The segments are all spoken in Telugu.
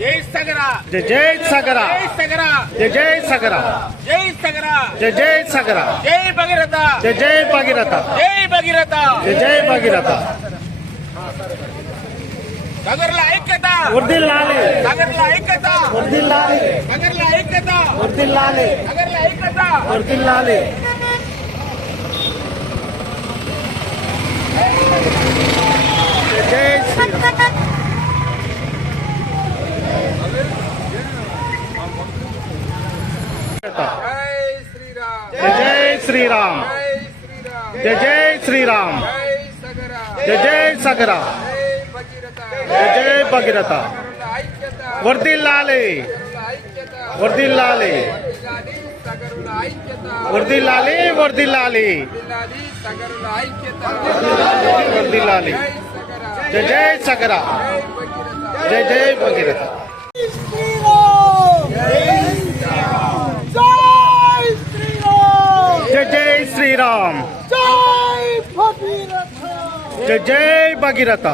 జై సగరా జై జై సగరా జై సగరా జై జై సగరా జై సగరా జై జై సగరా జై భగీరథ జై జై భగీరథ జై భగీరథ జై జై భగీరథ సగర్ల ఐక్యత వర్ధిల్లాలి సగర్ల ఐక్యత వర్ధిల్లాలి సగర్ల ఐక్యత వర్ధిల్లాలి సగర్ల ఐక్యత వర్ధిల్లాలి జై శ్రీరామ్ జై జై శ్రీరామ్ జై జై సగరా జై జై భగీరథ వర్ధిల్లాలి వర్ధిల్లాలి వర్ధిల్లాలి వర్ధిల్లాలి వర్ధిల్లాలి జై జై సగరా జై జై భగీరథ జై జై శ్రీరామ్ జై జై భగీరథ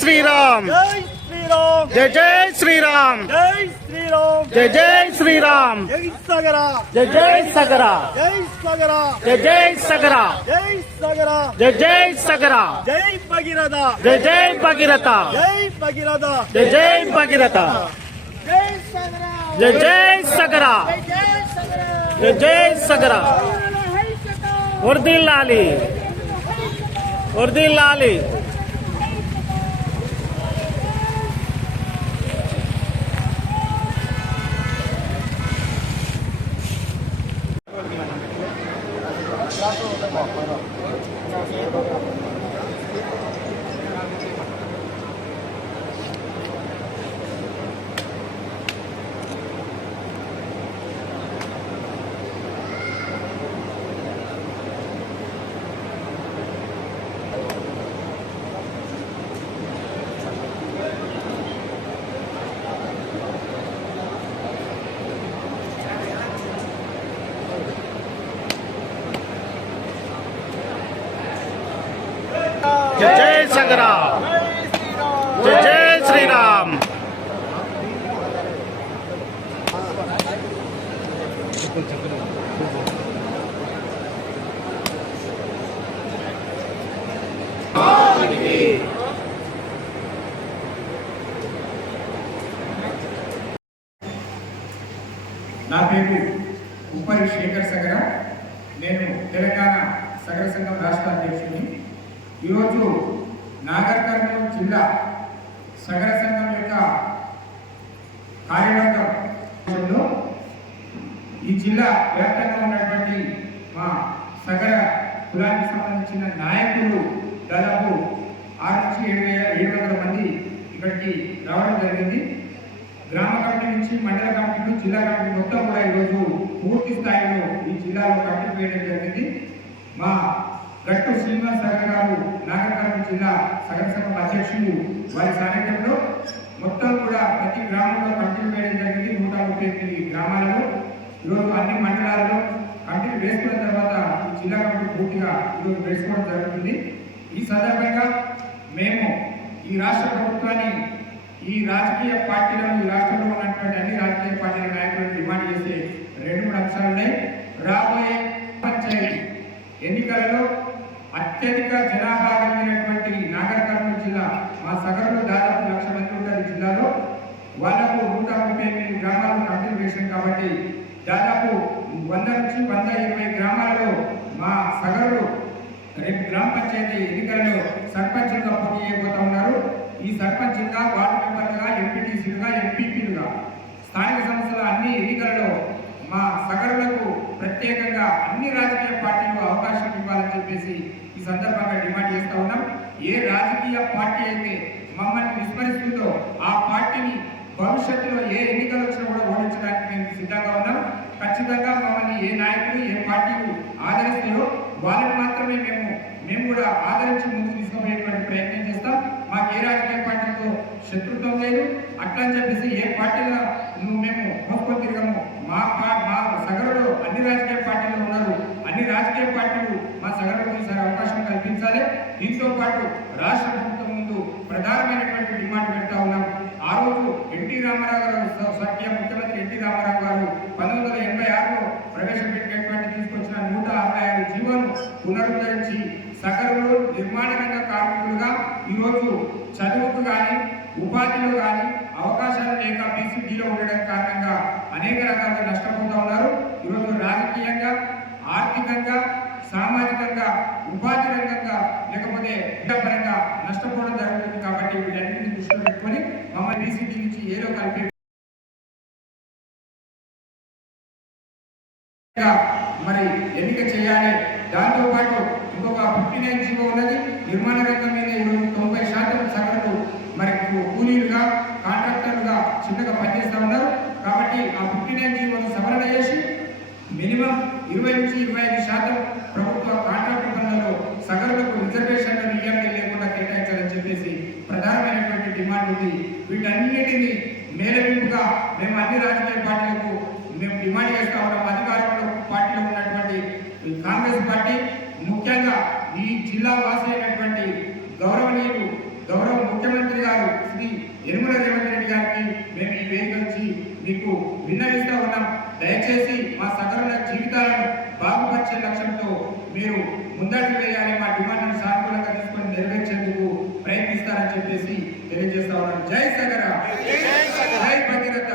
శ్రీరామ్ జై జై శ్రీరామ్ జై జై శ్రీరామ్ జై జై సగరా జై జై సగరా జై జై సగరా జై భగీరథ జై జై భగీరథ జై భగీరథ జై జై భగీరథ జై జై సగరా జై జై సగరా వర్ధిల్లాలి వర్ధిల్లాలి జై జై సగరా జై జై శ్రీరామ్ నా పేరు ఉప్పరి శేఖర్ సగరా. నేను తెలంగాణ సగర సంఘం రాష్ట్ర అధ్యక్షుడిని. ఈరోజు నాగర్ కర్నూలు జిల్లా సగర సంఘం యొక్క కార్యవర్గంలో ఈ జిల్లా వ్యాప్తంగా ఉన్నటువంటి మా సగర కులానికి సంబంధించిన నాయకులు దాదాపు 6 నుంచి 700 మంది ఇక్కడికి రావడం జరిగింది. గ్రామ కమిటీ నుంచి మండల కమిటీలు జిల్లా కమిటీ మొత్తం కూడా ఈరోజు పూర్తి స్థాయిలో ఈ జిల్లాలో కమిటీ వేయడం జరిగింది. మా గట్టు శ్రీనివాస్ సగర్ గారు నాగర్ కర్నూలు జిల్లా సగర సంఘం అధ్యక్షులు వారి సారథ్యంలో మొత్తం కూడా ప్రతి గ్రామంలో కమిటీలు వేయడం జరిగింది. 138 గ్రామాలలో ఈరోజు అన్ని మండలాల్లో కమిటీలు వేసుకున్న తర్వాత ఈ జిల్లా కమిటీ పూర్తిగా ఈరోజు వేసుకోవడం జరుగుతుంది. ఈ సందర్భంగా మేము ఈ రాష్ట్ర ప్రభుత్వాన్ని ఈ రాజకీయ పార్టీలను ఈ రాష్ట్రంలో ఉన్నటువంటి అన్ని రాజకీయ పార్టీల నాయకులను డిమాండ్ చేసే 2-3 అంశాలు ఉన్నాయి. రాబోయే పంచాయతీ ఎన్నికలలో అత్యధిక జనాభా కలిగినటువంటి నాగర్ కర్నూలు జిల్లా మా సగరులు దాదాపు 1,00,000 మంది ఉంటారు ఈ జిల్లాలో. వాళ్లకు 138 గ్రామాలు కమిటీలు వేసాం కాబట్టి దాదాపు 100 నుంచి 120 గ్రామాలలో మా సగరులు రేపు గ్రామ పంచాయతీ ఎన్నికలలో సర్పంచులుగా పోటీ చేయబోతా ఉన్నారు. ఈ సర్పంచ్గా, వార్డు మెంబర్లుగా, ఎంపీటీసీలుగా, ఎంపీపీలుగా స్థానిక సంస్థల అన్ని ఎన్నికలలో మా సగరులకు ప్రత్యేకంగా అన్ని రాజకీయ పార్టీలు అవకాశం ఇవ్వాలని చెప్పేసి ఈ సందర్భంగా డిమాండ్ చేస్తా ఉన్నాం. ఏ రాజకీయ పార్టీ అయితే మమ్మల్ని విస్మరిస్తుందో ఆ పార్టీని భవిష్యత్తులో ఏ ఎన్నికలు వచ్చినా కూడా ఓడించడానికి మేము సిద్ధంగా ఉన్నాం. ఖచ్చితంగా మమ్మల్ని ఏ నాయకులు ఏ పార్టీలు ఆదరిస్తాయో వాళ్ళని మాత్రమే మేము కూడా ఆదరించి ముందుకు తీసుకుపోయేటువంటి ప్రయత్నం చేస్తాం. మాకు ఏ రాజకీయ పార్టీతో శత్రుత్వం లేదు. అట్లా అని చెప్పేసి ఏ పార్టీలో మేము మొక్కుకొని తిరగము. మా సగరులో అన్ని రాజకీయ పార్టీలు ఉన్నారు. అన్ని రాజకీయ పార్టీలు మా సగరకు ఈసారి అవకాశం కల్పించాలి. దీంతో పాటు రాష్ట్ర ప్రభుత్వం ముందు ప్రధానమైనటువంటి డిమాండ్ పెడతా ఉన్నాం. ఆ రోజు ఎన్టీ రామారావు గారు, స్వర్గీయ ముఖ్యమంత్రి ఎన్టీ రామారావు గారు 1986లో ప్రవేశపెట్టినటువంటి తీసుకొచ్చిన 166 జీవోను పునరుద్ధరించి సగరులు నిర్మాణ రంగ కార్మికులుగా ఈరోజు చదువుకు కానీ ఉపాధిలో కానీ అవకాశాలు లేక బీసీడీలో ఉండడం కారణంగా అనేక రకాలుగా నష్టపోతూ ఉన్నారు. ఈరోజు రాజకీయంగా, ఆర్థికంగా, సామాజికంగా, ఉపాధి రంగంగా లేకపోతే పరంగా నష్టపోవడం జరుగుతుంది. కాబట్టి వీటన్నింటినీ దృష్టిలో పెట్టుకొని మమ్మల్ని బీసీడీ నుంచి ఏదో కలిపి మరి ఎన్నిక చేయాలి. దాంతో పాటు ఇంకొక 59 జీవో ఉన్నది. నిర్మాణ రంగం మీద ఈరోజు 90% సగటు మరి కూలీలుగా, కాంట్రాక్టర్లుగా చిన్నగా పనిచేస్తూ ఉన్నారు. కాబట్టి ఆ 59 జీవోను సవరణ చేసి మినిమం 20 నుంచి 25% ప్రభుత్వ కాంట్రాక్టు పనులలో సగరులకు రిజర్వేషన్లు నియమం లేకుండా కేటాయించాలని చెప్పేసి ప్రధానమైనటువంటి డిమాండ్ ఉంది. వీటన్నిటిని మేలవింపుగా మేము అన్ని రాజకీయ పార్టీలకు మేము డిమాండ్ చేస్తా ఉన్నాం. అధికారంలో పార్టీలో ఉన్నటువంటి కాంగ్రెస్ పార్టీ, ముఖ్యంగా ఈ జిల్లా వాసి అయినటువంటి గౌరవ ముఖ్యమంత్రి గారు శ్రీ యనమల రేవంత్ రెడ్డి గారికి మేము ఈ వేదిక నుంచి మీకు విన్నవిస్తా ఉన్నాం. దయచేసి మా సగరుల జీవితాలను బాగుపరిచే లక్ష్యంతో మీరు ముందడుగు వేయాలి. మా డిమాండ్లను సానుకూలంగా తీసుకొని నెరవేర్చేందుకు ప్రయత్నిస్తారని చెప్పేసి తెలియజేస్తా ఉన్నాను. జై సగర, జై భగీరథ.